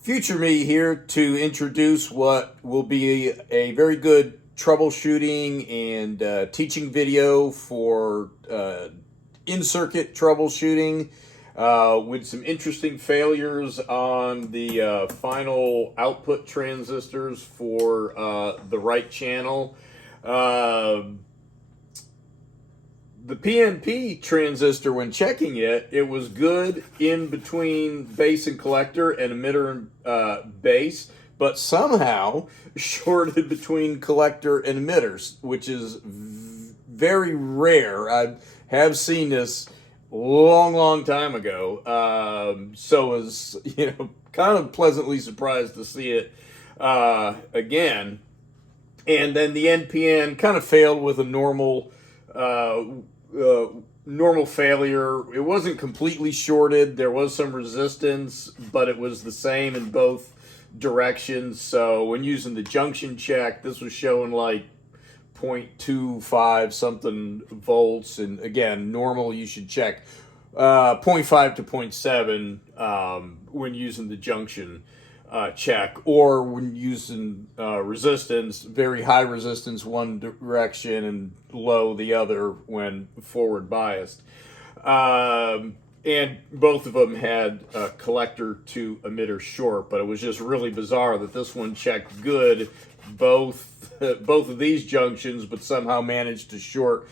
Future me here to introduce what will be a very good troubleshooting and teaching video for in-circuit troubleshooting with some interesting failures on the final output transistors for the right channel. The PNP transistor, when checking it, it was good in between base and collector and emitter and base, but somehow shorted between collector and emitters, which is very rare. I have seen this long time ago, so was kind of pleasantly surprised to see it again. And then the NPN kind of failed with a normal failure. It wasn't completely shorted. There was some resistance, but it was the same in both directions. So when using the junction check, this was showing like 0.25 something volts. And again, normal you should check 0.5 to 0.7 when using the junction check, or when using resistance, very high resistance one direction and low the other when forward biased. And both of them had collector to emitter short, but it was just really bizarre that this one checked good both of these junctions, but somehow managed to short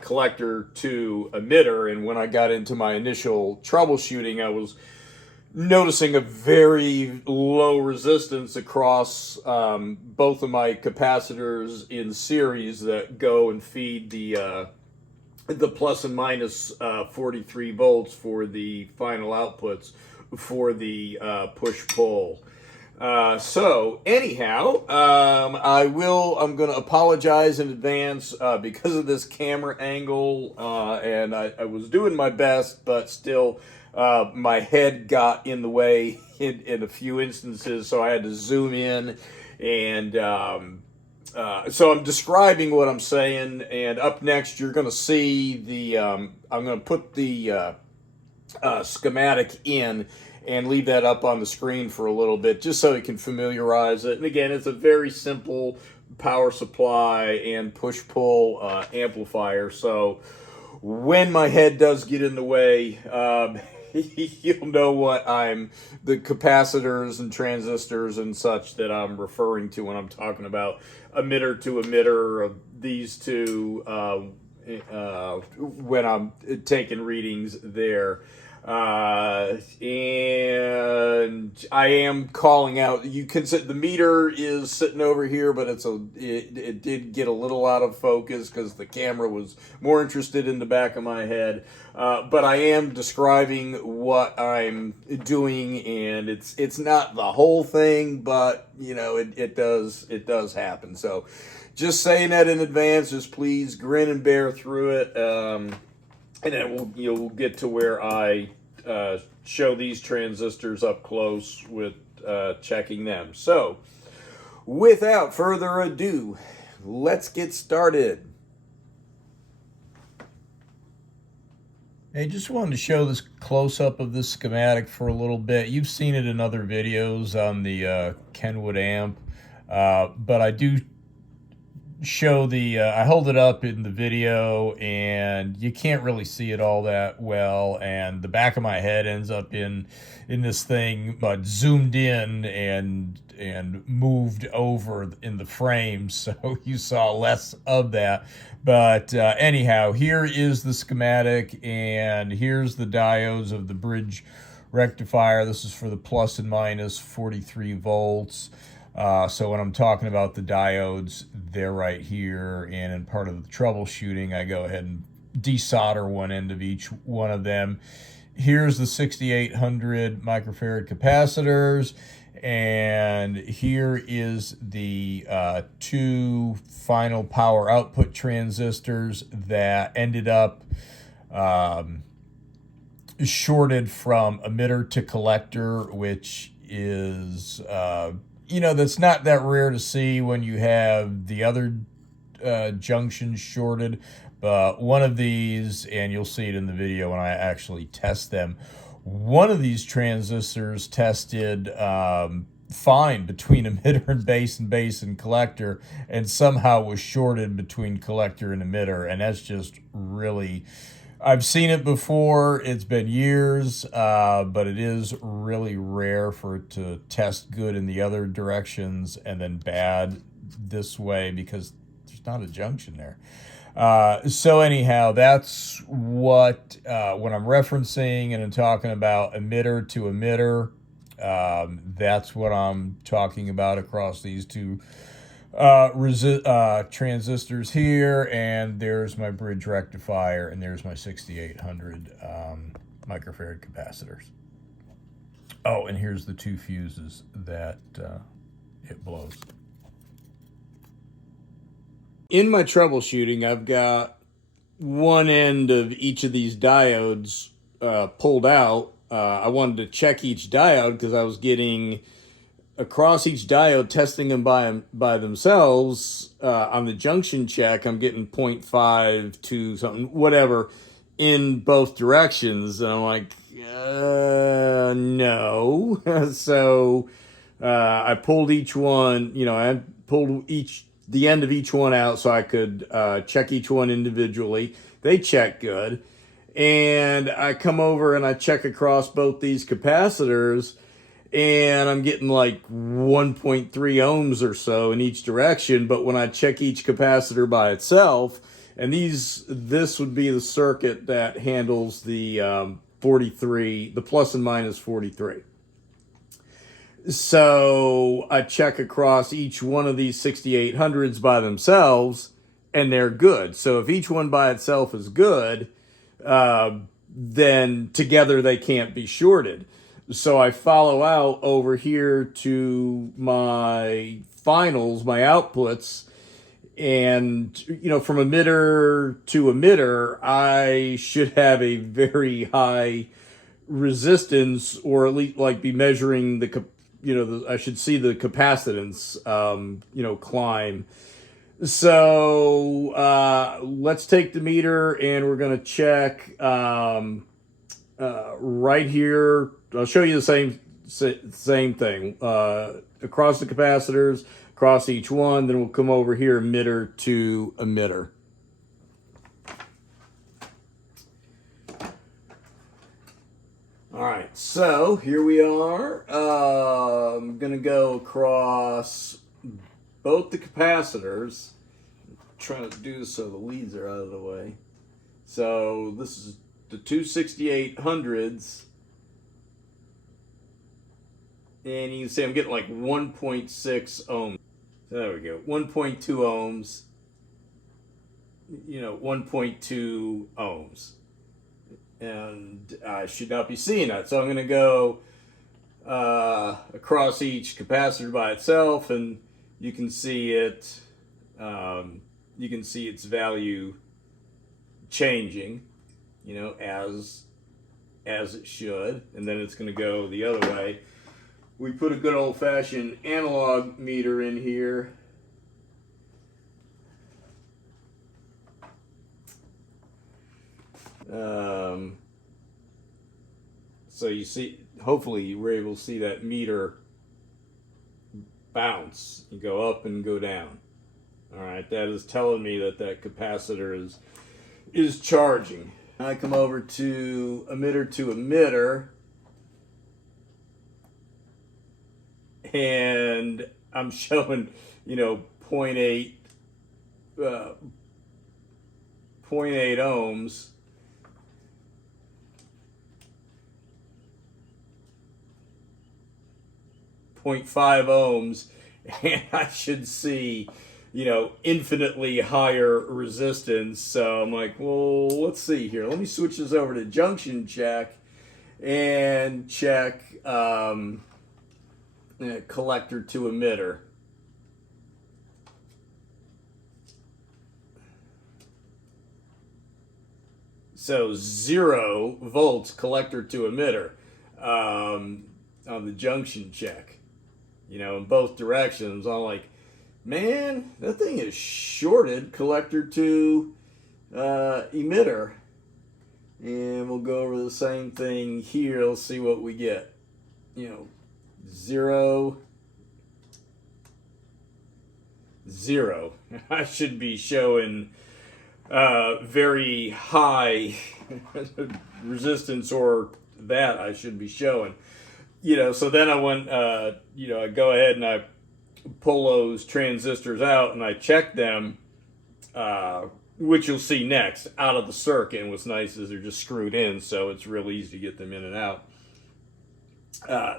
collector to emitter. And when I got into my initial troubleshooting, I was noticing a very low resistance across both of my capacitors in series that go and feed the plus and minus 43 volts for the final outputs for the push-pull. So anyhow, I'm going to apologize in advance because of this camera angle, and I was doing my best, but still my head got in the way in a few instances, so I had to zoom in, and so I'm describing what I'm saying, and up next you're going to see the, I'm going to put the schematic in and leave that up on the screen for a little bit, just so you can familiarize it. And again, it's a very simple power supply and push-pull amplifier, so when my head does get in the way, you'll know what the capacitors and transistors and such that I'm referring to when I'm talking about emitter to emitter of these two when I'm taking readings there. And I am calling out. You can see the meter is sitting over here, but it did get a little out of focus because the camera was more interested in the back of my head. But I am describing what I'm doing, and it's not the whole thing, but it does happen. So just saying that in advance, just please grin and bear through it. And then we'll get to where I show these transistors up close with checking them. So, without further ado, let's get started. I just wanted to show this close-up of this schematic for a little bit. You've seen it in other videos on the Kenwood amp, but I do show I hold it up in the video and you can't really see it all that well, and the back of my head ends up in this thing, but zoomed in and moved over in the frame, so you saw less of that. But anyhow, here is the schematic, and here's the diodes of the bridge rectifier. This is for the plus and minus 43 volts. So when I'm talking about the diodes, they're right here, and in part of the troubleshooting, I go ahead and desolder one end of each one of them. Here's the 6800 microfarad capacitors, and here is the two final power output transistors that ended up shorted from emitter to collector, which is that's not that rare to see when you have the other junctions shorted, but one of these, and you'll see it in the video when I actually test them, One of these transistors tested fine between emitter and base and collector, and somehow was shorted between collector and emitter, and that's just really, I've seen it before. It's been years, but it is really rare for it to test good in the other directions and then bad this way, because there's not a junction there. So anyhow, that's what when I'm referencing and I'm talking about emitter to emitter, that's what I'm talking about across these two transistors here. And there's my bridge rectifier, and there's my 6800 microfarad capacitors. Oh, and here's the two fuses that it blows. In my troubleshooting, I've got one end of each of these diodes pulled out. I wanted to check each diode because I was getting across each diode, testing them by themselves on the junction check. I'm getting 0.5 to something, whatever, in both directions. And I'm like, no. So I pulled each one, I pulled the end of each one out so I could check each one individually. They check good. And I come over and I check across both these capacitors, and I'm getting like 1.3 ohms or so in each direction. But when I check each capacitor by itself, and this would be the circuit that handles the 43, the plus and minus 43. So I check across each one of these 6800s by themselves, and they're good. So if each one by itself is good, then together they can't be shorted. So I follow out over here to my finals, my outputs, and from emitter to emitter, I should have a very high resistance, or at least like be measuring I should see the capacitance, climb. So let's take the meter, and we're going to check right here. I'll show you the same thing across the capacitors, across each one. Then we'll come over here, emitter to emitter. All right, so here we are. I'm going to go across both the capacitors. I'm trying to do this so the leads are out of the way. So this is the two 6800s. And you can see I'm getting like 1.6 ohms. There we go, 1.2 ohms. 1.2 ohms. And I should not be seeing that. So I'm going to go across each capacitor by itself, and you can see it. You can see its value changing, as it should, and then it's going to go the other way. We put a good old-fashioned analog meter in here. So you see, hopefully you were able to see that meter bounce. You go up and go down. All right, that is telling me that capacitor is charging. I come over to emitter, and I'm showing, 0.8 ohms. 0.5 ohms, and I should see, infinitely higher resistance. So I'm like, well, let's see here. Let me switch this over to junction check and check collector to emitter. So 0 volts collector to emitter on the junction check. In both directions. I'm like, man, that thing is shorted collector to emitter. And we'll go over the same thing here. Let's see what we get. 0, 0. I should be showing very high resistance, or that I should be showing. So then I went, I go ahead and I pull those transistors out and I check them, which you'll see next, out of the circuit. And what's nice is they're just screwed in, so it's real easy to get them in and out.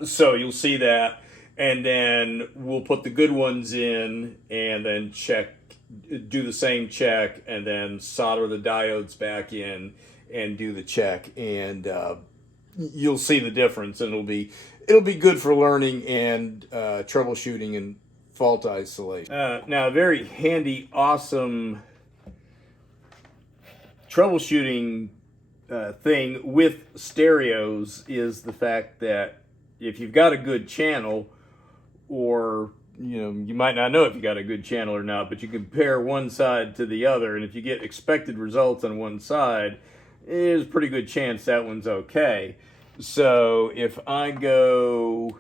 So you'll see that, and then we'll put the good ones in and then do the same check, and then solder the diodes back in and do the check, and you'll see the difference, and it'll be good for learning and troubleshooting and fault isolation. Now, a very handy, awesome troubleshooting thing with stereos is the fact that if you've got a good channel, or you might not know if you got a good channel or not, but you compare one side to the other, and if you get expected results on one side, there's a pretty good chance that one's okay. So if I go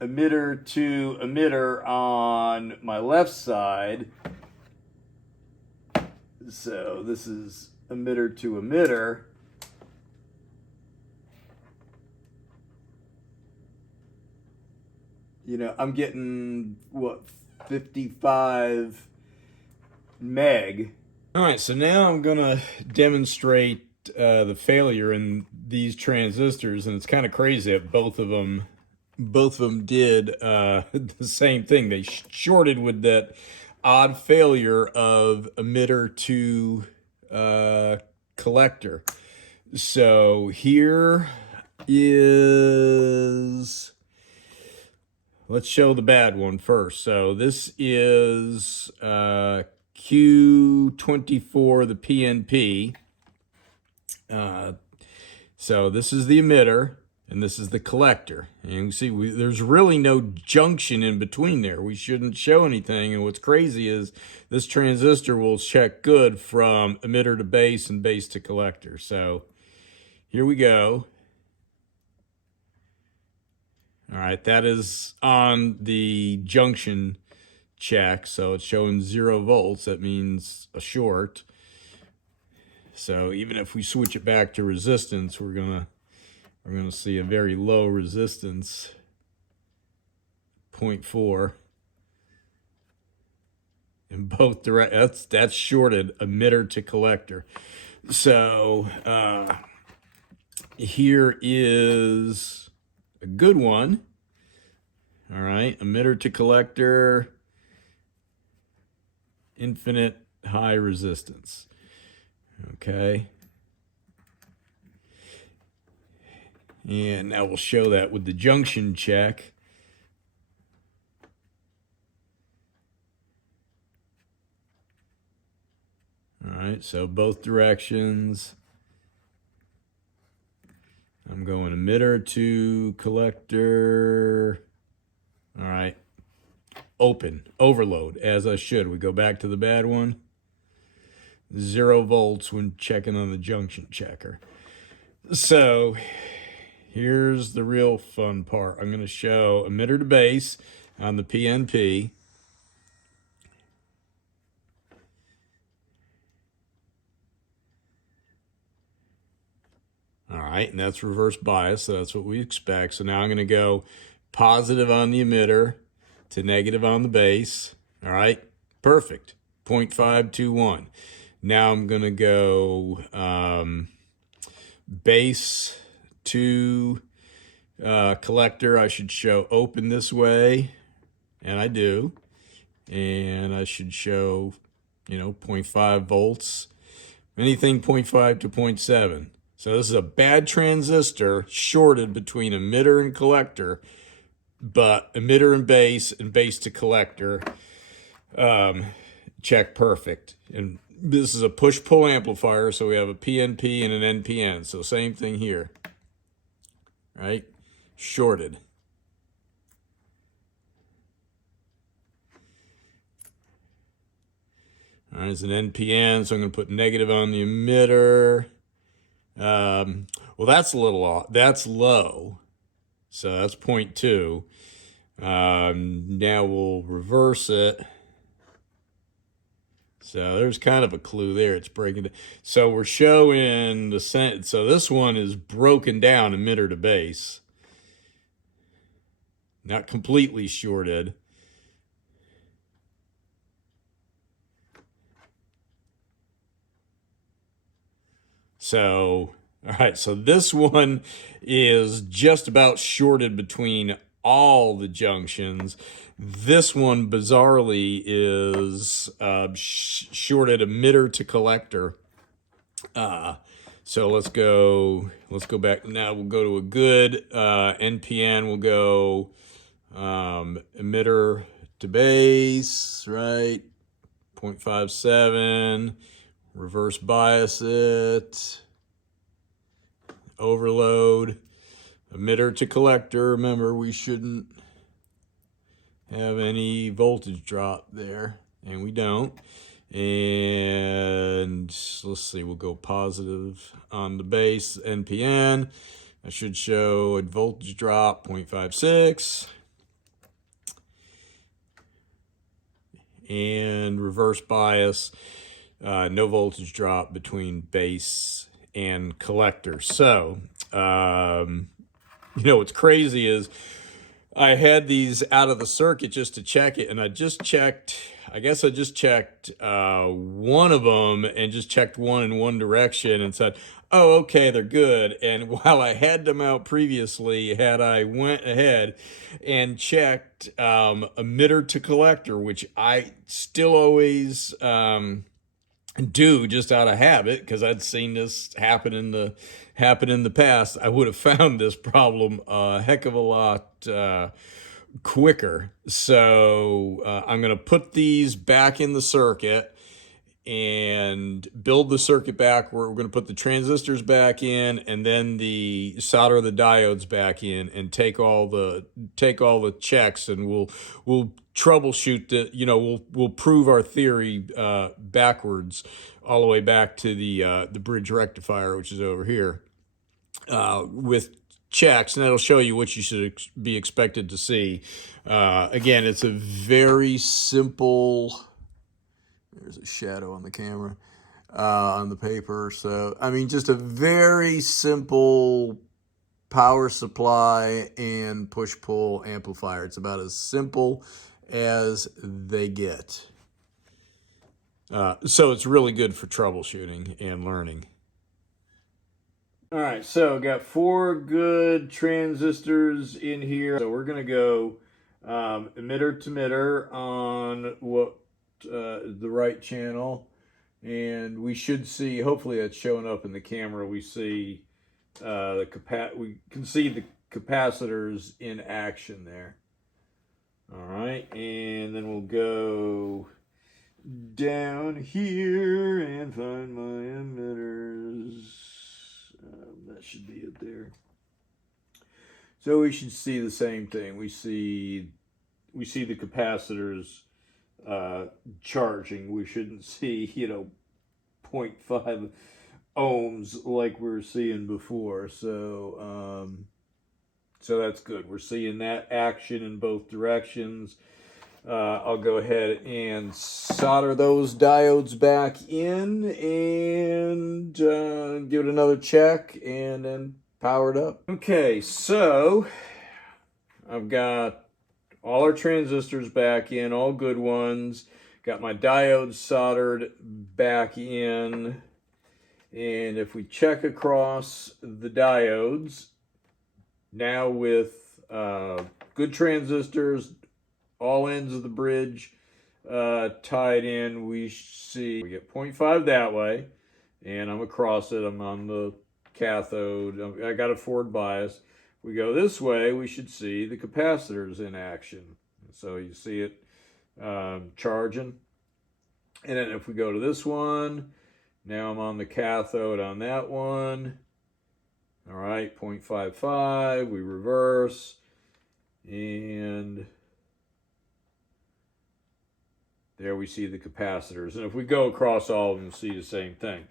emitter to emitter on my left side, so this is emitter to emitter, I'm getting, 55 meg. All right, so now I'm going to demonstrate the failure in these transistors, and it's kind of crazy that both of them did the same thing. They shorted with that odd failure of emitter to collector. So here is, let's show the bad one first. So this is Q24, the PNP. So this is the emitter, and this is the collector. And you can see there's really no junction in between there. We shouldn't show anything. And what's crazy is this transistor will check good from emitter to base and base to collector. So here we go. All right, that is on the junction check, so it's showing 0 volts. That means a short. So even if we switch it back to resistance, we're gonna see a very low resistance, 0.4 in both directions. That's shorted emitter to collector. So here is a good one. All right, emitter to collector, infinite high resistance. Okay. And now we'll show that with the junction check. All right, so both directions. I'm going emitter to collector. All right. Open, overload, as I should. We go back to the bad one. 0 volts when checking on the junction checker. So here's the real fun part. I'm going to show emitter to base on the PNP. All right, and that's reverse bias, so that's what we expect. So now I'm going to go positive on the emitter to negative on the base. All right, perfect, 0.521. Now I'm going to go base to collector. I should show open this way, and I do. And I should show, 0.5 volts, anything 0.5 to 0.7. So this is a bad transistor shorted between emitter and collector, but emitter and base to collector check perfect. And this is a push-pull amplifier, so we have a PNP and an NPN. So same thing here, right? Shorted. All right, it's an NPN, so I'm going to put negative on the emitter Well, that's a little off. That's low. So that's 0.2. Now we'll reverse it. So there's kind of a clue there. It's breaking. So we're showing the cent. So this one is broken down emitter to base. Not completely shorted. So, all right, so this one is just about shorted between all the junctions. This one, bizarrely, is shorted emitter to collector. So let's go back. Now we'll go to a good NPN. We'll go emitter to base, right? 0.57. Reverse bias it, overload, emitter to collector. Remember, we shouldn't have any voltage drop there, and we don't. And let's see, we'll go positive on the base NPN. I should show a voltage drop 0.56. And reverse bias. No voltage drop between base and collector. So, what's crazy is I had these out of the circuit just to check it, and I just checked one of them and just checked one in one direction and said, oh, okay, they're good. And while I had them out previously, had I went ahead and checked emitter to collector, which I still always do just out of habit because I'd seen this happen in the past, I would have found this problem a heck of a lot quicker. So I'm going to put these back in the circuit and build the circuit back where we're going to put the transistors back in and then the solder the diodes back in and take all the checks, and we'll troubleshoot the, we'll prove our theory backwards all the way back to the bridge rectifier, which is over here, with checks, and that'll show you what you should be expected to see. Again, it's a very simple. There's a shadow on the camera, on the paper. So, I mean, just a very simple power supply and push-pull amplifier. It's about as simple as they get. So it's really good for troubleshooting and learning. All right, so got 4 good transistors in here. So we're going to go emitter to emitter on the right channel, and we should see, hopefully that's showing up in the camera, we see we can see the capacitors in action there. All right, and then we'll go down here and find my emitters. That should be it there. So we should see the same thing. We see the capacitors charging. We shouldn't see 0.5 ohms like we were seeing before. So so that's good. We're seeing that action in both directions. I'll go ahead and solder those diodes back in and give it another check and then power it up. Okay, so I've got all our transistors back in, all good ones. Got my diodes soldered back in. And if we check across the diodes, now with good transistors, all ends of the bridge tied in, we get 0.5 that way, and I'm across it. I'm on the cathode. I got a forward bias. We go this way, we should see the capacitors in action. So you see it charging. And then if we go to this one, now I'm on the cathode on that one. All right, 0.55, we reverse, and there we see the capacitors. And if we go across all of them, you'll see the same thing.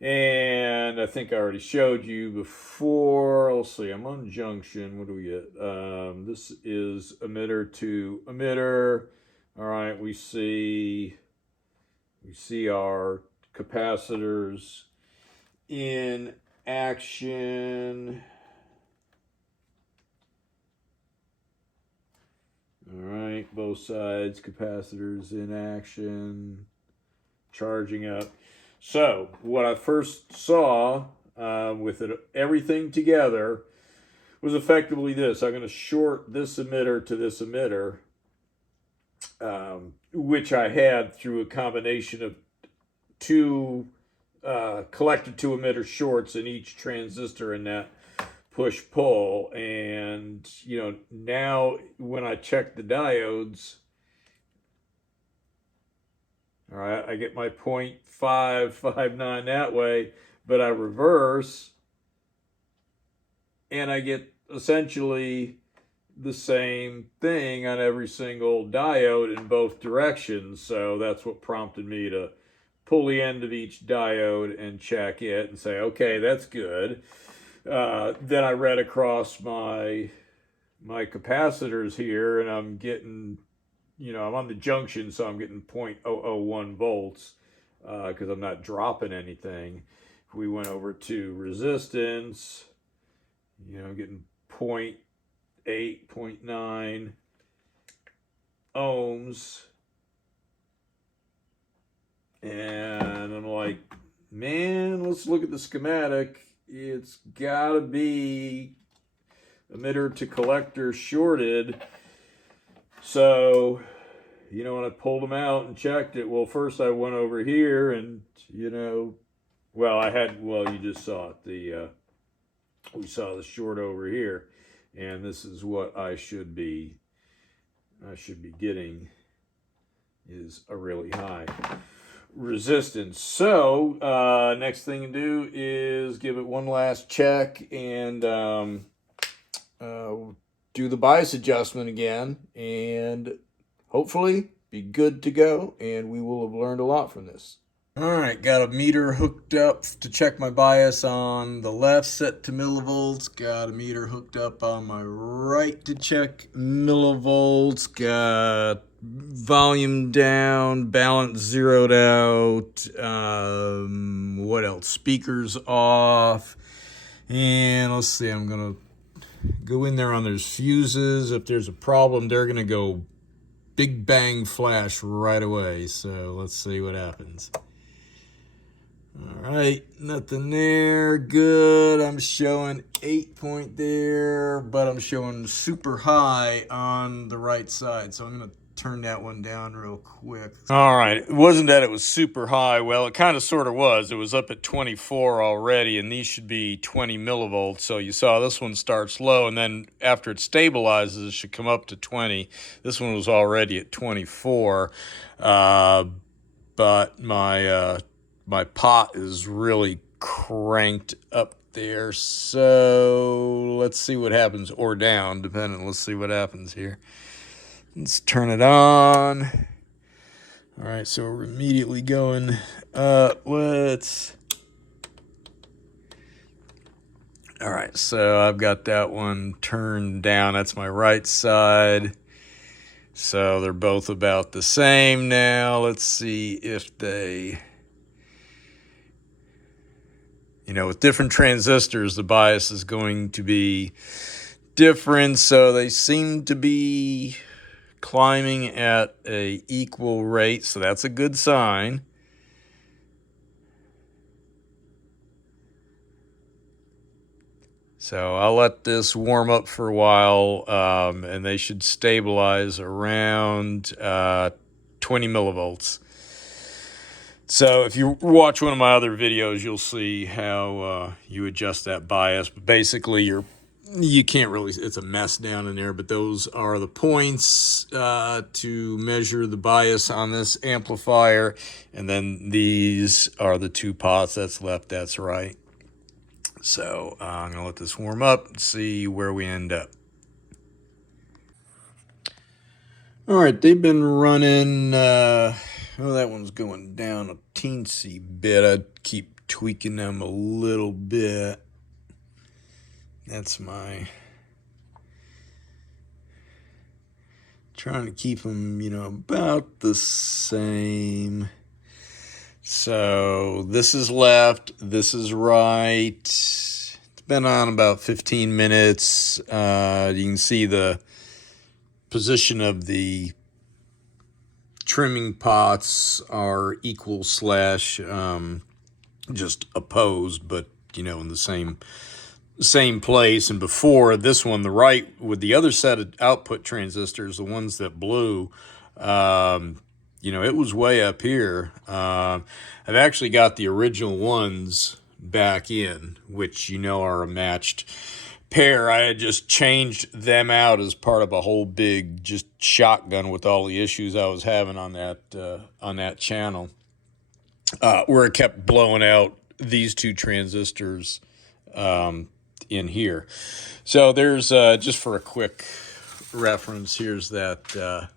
And I think I already showed you before. Let's see, I'm on junction. What do we get? This is emitter to emitter. All right, we see our capacitors in action. All right, both sides, capacitors in action, charging up. So what I first saw with everything together was effectively this. I'm going to short this emitter to this emitter, which I had through a combination of two collector to emitter shorts in each transistor in that push-pull. And, you know, now when I check the diodes, all right, I get my 0.559 that way, but I reverse and I get essentially the same thing on every single diode in both directions. So that's what prompted me to pull the end of each diode and check it and say, okay, that's good. Then I read across my capacitors here, and I'm getting, you know, I'm on the junction, so I'm getting 0.001 volts because I'm not dropping anything. If we went over to resistance, you know, I'm getting 0.8, 0.9 ohms. And I'm like, man, let's look at the schematic. It's gotta be emitter to collector shorted. So, you know, when I pulled them out and checked it, well, first I went over here and, you know, you just saw it. We saw the short over here, and this is what I should be getting is a really high resistance. So next thing to do is give it one last check and do the bias adjustment again, and hopefully be good to go, and we will have learned a lot from this. All right, got a meter hooked up to check my bias on the left, set to millivolts. Got a meter hooked up on my right to check millivolts. Got volume down, balance zeroed out. What else? Speakers off. And let's see, I'm going to go in there on those fuses. If there's a problem, they're going to go big bang flash right away. So let's see what happens. All right, nothing there. Good. I'm showing 8 point there, but I'm showing super high on the right side. So I'm going to turn that one down real quick. All right, it wasn't that it was super high. Well, it kind of sort of was. It was up at 24 already, and these should be 20 millivolts. So you saw this one starts low, and then after it stabilizes, it should come up to 20. This one was already at 24, but my pot is really cranked up there. So let's see what happens, or down, depending. Let's see what happens here. Let's turn it on. All right, so we're immediately going all right, so I've got that one turned down. That's my right side. So they're both about the same now. Let's see if they, you know, with different transistors, the bias is going to be different. So they seem to be climbing at a equal rate. So that's a good sign. So I'll let this warm up for a while, and they should stabilize around 20 millivolts. So if you watch one of my other videos, you'll see how you adjust that bias. But basically, you can't really, it's a mess down in there, but those are the points to measure the bias on this amplifier. And then these are the two pots. That's left, that's right. So I'm going to let this warm up and see where we end up. All right, they've been running, that one's going down a teensy bit. I'd keep tweaking them a little bit. That's my trying to keep them, you know, about the same. So this is left, this is right. It's been on about 15 minutes. You can see the position of the trimming pots are equal slash just opposed, but you know, in the same place. And before this one, the right, with the other set of output transistors, the ones that blew, you know, it was way up here. I've actually got the original ones back in, which, you know, are a matched pair. I had just changed them out as part of a whole big just shotgun with all the issues I was having on that channel, where it kept blowing out these two transistors in here. So there's just for a quick reference, here's that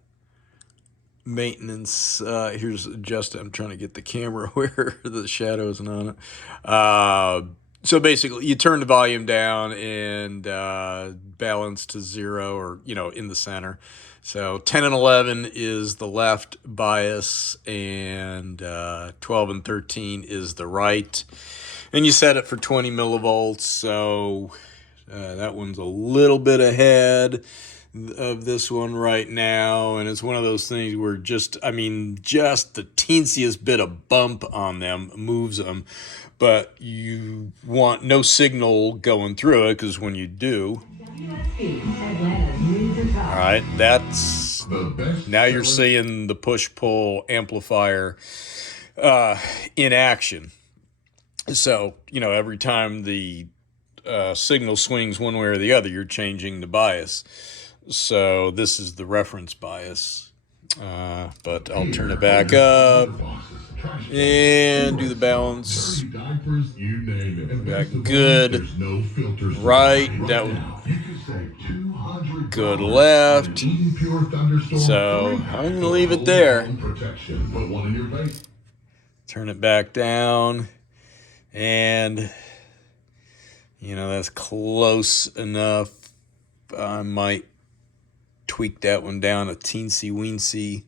maintenance. Here's just, I'm trying to get the camera where the shadow isn't on it. So basically you turn the volume down and balance to 0, or, you know, in the center. So 10 and 11 is the left bias, and 12 and 13 is the right. And you set it for 20 millivolts. So that one's a little bit ahead of this one right now, and it's one of those things where just, I mean, just the teensiest bit of bump on them moves them, but you want no signal going through it, because when you do, all right, that's, now you're seeing the push-pull amplifier in action. So, you know, every time the signal swings one way or the other, you're changing the bias. So this is the reference bias, but I'll turn it back up and do the balance. Back good, right, that was good, left. So I'm gonna leave it there. Turn it back down, and you know, that's close enough. I might tweak that one down a teensy-weensy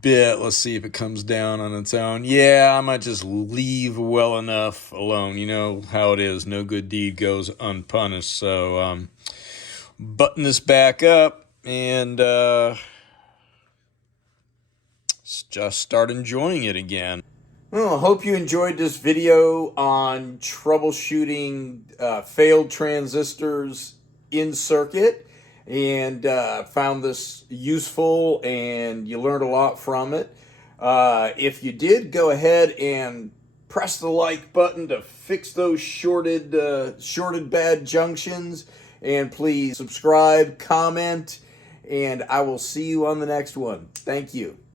bit. Let's see if it comes down on its own. Yeah, I might just leave well enough alone. You know how it is. No good deed goes unpunished. So button this back up and just start enjoying it again. Well, I hope you enjoyed this video on troubleshooting failed transistors in circuit, and found this useful and you learned a lot from it. If you did, go ahead and press the like button to fix those shorted bad junctions, and please subscribe, comment, and I will see you on the next one. Thank you.